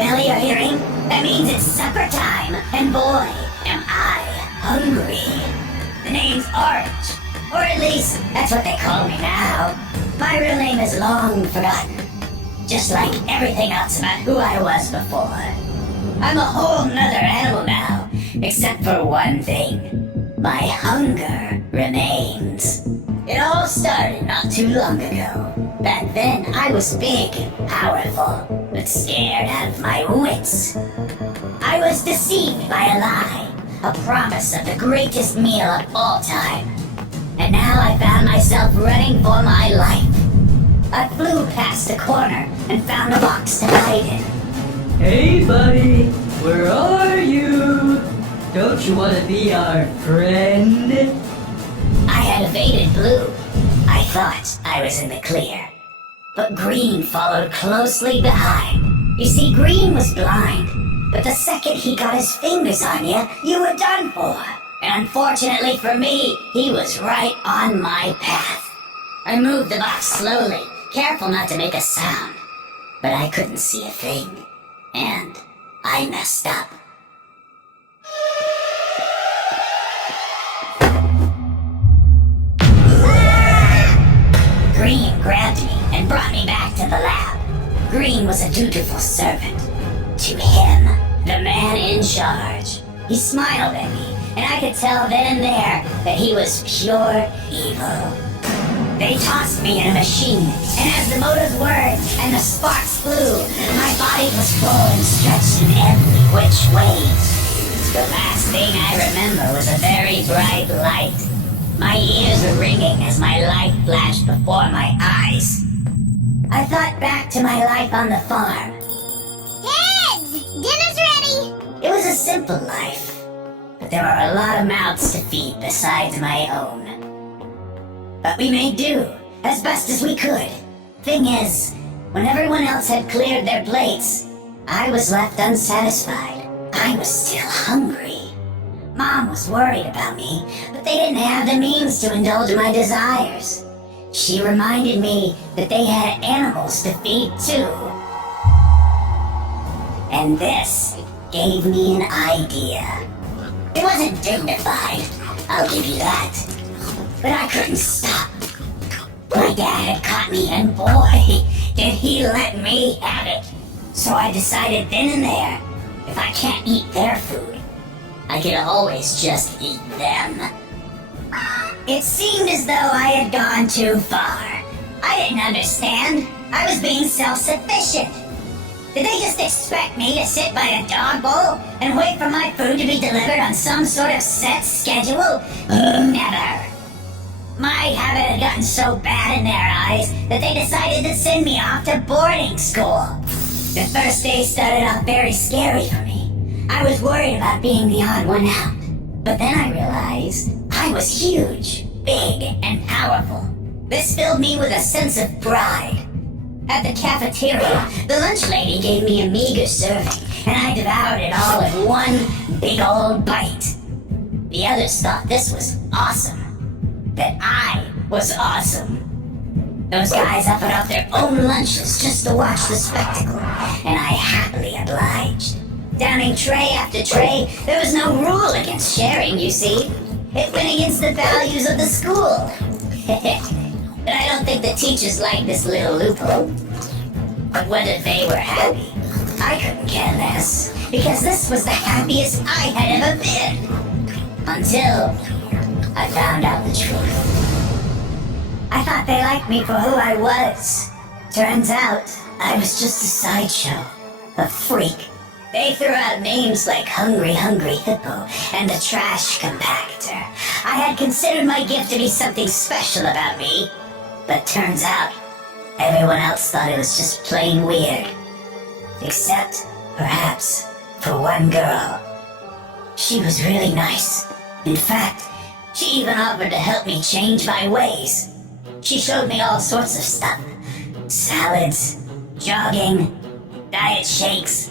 belly you're hearing? That means it's supper time, and boy, am I hungry. The name's Orange, or at least that's what they call me now. My real name is long forgotten, just like everything else about who I was before. I'm a whole nother animal now, except for one thing. My hunger remains. It all started not too long ago. Back then, I was big, powerful, but scared out of my wits. I was deceived by a lie, a promise of the greatest meal of all time. And now I found myself running for my life. I flew past a corner and found a box to hide in. Hey buddy, where are you? Don't you want to be our friend? I had evaded Blue. I thought I was in the clear. But Green followed closely behind. You see, Green was blind, but the second he got his fingers on you, you were done for. And unfortunately for me, he was right on my path. I moved the box slowly, careful not to make a sound. But I couldn't see a thing. And I messed up. Green grabbed me and brought me back to the lab. Green was a dutiful servant. To him, the man in charge. He smiled at me, and I could tell then and there that he was pure evil. They tossed me in a machine, and as the motors whirred and the sparks flew, my body was full and stretched in every which way. The last thing I remember was a very bright light. My ears were ringing as my life flashed before my eyes. I thought back to my life on the farm. Kids! Dinner's ready! It was a simple life, but there were a lot of mouths to feed besides my own. But we made do, as best as we could. Thing is, when everyone else had cleared their plates, I was left unsatisfied. I was still hungry. Mom was worried about me, but they didn't have the means to indulge my desires. She reminded me that they had animals to feed too. And this gave me an idea. It wasn't dignified, I'll give you that. But I couldn't stop. My dad had caught me, and boy, did he let me have it. So I decided then and there, if I can't eat their food, I could always just eat them. It seemed as though I had gone too far. I didn't understand. I was being self-sufficient. Did they just expect me to sit by a dog bowl and wait for my food to be delivered on some sort of set schedule? Never. My habit had gotten so bad in their eyes that they decided to send me off to boarding school. The first day started off very scary for me. I was worried about being the odd one out. But then I realized I was huge, big, and powerful. This filled me with a sense of pride. At the cafeteria, the lunch lady gave me a meager serving, and I devoured it all in one big old bite. The others thought this was awesome. That I was awesome. Those guys offered up their own lunches just to watch the spectacle, and I happily obliged. Downing tray after tray, there was no rule against sharing, you see. It went against the values of the school. But I don't think the teachers liked this little loophole. But whether they were happy, I couldn't care less, because this was the happiest I had ever been. Until I found out the truth. I thought they liked me for who I was. Turns out, I was just a sideshow, a freak. They threw out names like Hungry Hungry Hippo and the Trash Compactor. I had considered my gift to be something special about me, but turns out, everyone else thought it was just plain weird. Except, perhaps, for one girl. She was really nice. In fact, she even offered to help me change my ways. She showed me all sorts of stuff. Salads, jogging, diet shakes,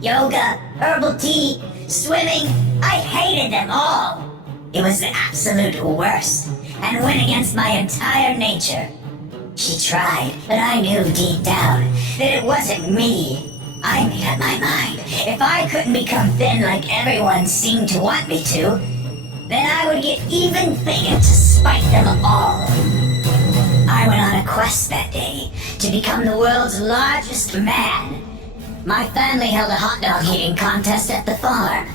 yoga, herbal tea, swimming. I hated them all. It was the absolute worst, and went against my entire nature. She tried, but I knew deep down that it wasn't me. I made up my mind. If I couldn't become thin like everyone seemed to want me to, then I would get even bigger to spite them all. I went on a quest that day to become the world's largest man. My family held a hot dog eating contest at the farm.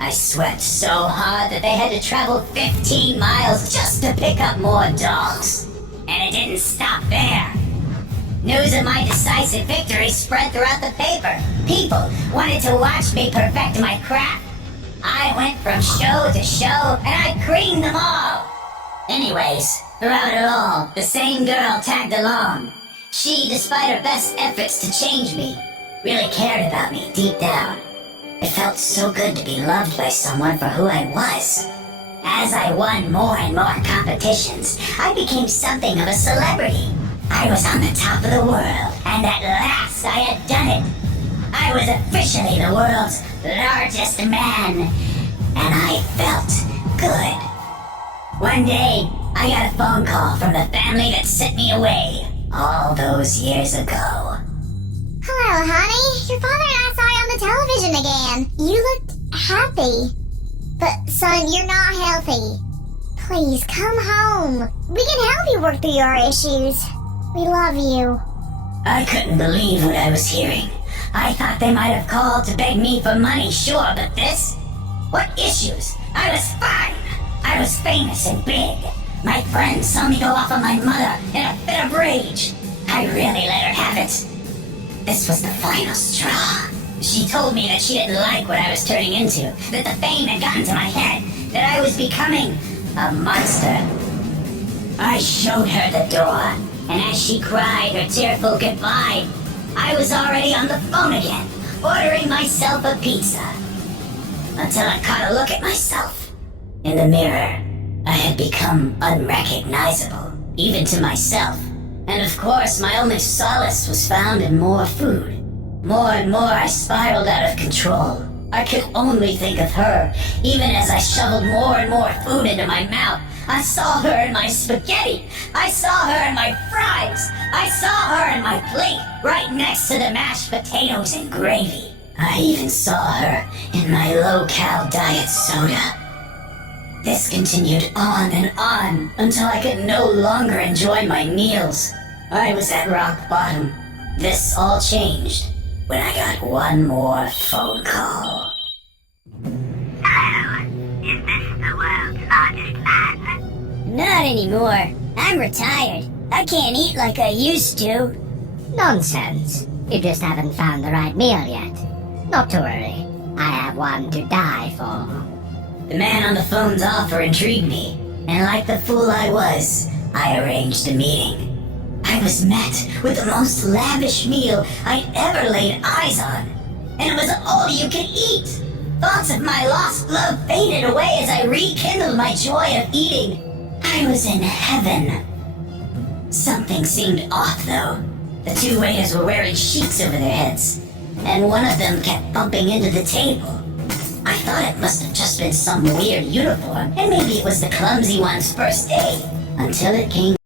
I sweat so hard that they had to travel 15 miles just to pick up more dogs. And it didn't stop there. News of my decisive victory spread throughout the paper. People wanted to watch me perfect my craft. I went from show to show, and I creamed them all. Anyways, throughout it all, the same girl tagged along. She, despite her best efforts to change me, really cared about me deep down. It felt so good to be loved by someone for who I was. As I won more and more competitions, I became something of a celebrity. I was on the top of the world, and at last I had done it. I was officially the world's largest man, and I felt good. One day, I got a phone call from the family that sent me away all those years ago. Hello, honey. Your father and I saw you on the television again. You looked happy. But, son, you're not healthy. Please, come home. We can help you work through your issues. We love you. I couldn't believe what I was hearing. I thought they might have called to beg me for money, sure, but this? What issues? I was fine. I was famous and big. My friends saw me go off on my mother in a fit of rage. I really let her have it. This was the final straw. She told me that she didn't like what I was turning into, that the fame had gotten to my head, that I was becoming a monster. I showed her the door, and as she cried her tearful goodbye, I was already on the phone again, ordering myself a pizza. Until I caught a look at myself. In the mirror, I had become unrecognizable, even to myself. And of course, my only solace was found in more food. More and more, I spiraled out of control. I could only think of her, even as I shoveled more and more food into my mouth. I saw her in my spaghetti. I saw her in my fries. I saw her in my plate, right next to the mashed potatoes and gravy. I even saw her in my low-cal diet soda. This continued on and on until I could no longer enjoy my meals. I was at rock bottom. This all changed when I got one more phone call. Hello, is this the world's largest man? Not anymore. I'm retired. I can't eat like I used to. Nonsense. You just haven't found the right meal yet. Not to worry. I have one to die for. The man on the phone's offer intrigued me, and like the fool I was, I arranged a meeting. I was met with the most lavish meal I'd ever laid eyes on, and it was all you could eat. Thoughts of my lost love faded away as I rekindled my joy of eating. I was in heaven. Something seemed off, though. The two waiters were wearing sheets over their heads, and one of them kept bumping into the table. I thought it must have just been some weird uniform, and maybe it was the clumsy one's first day, until it came.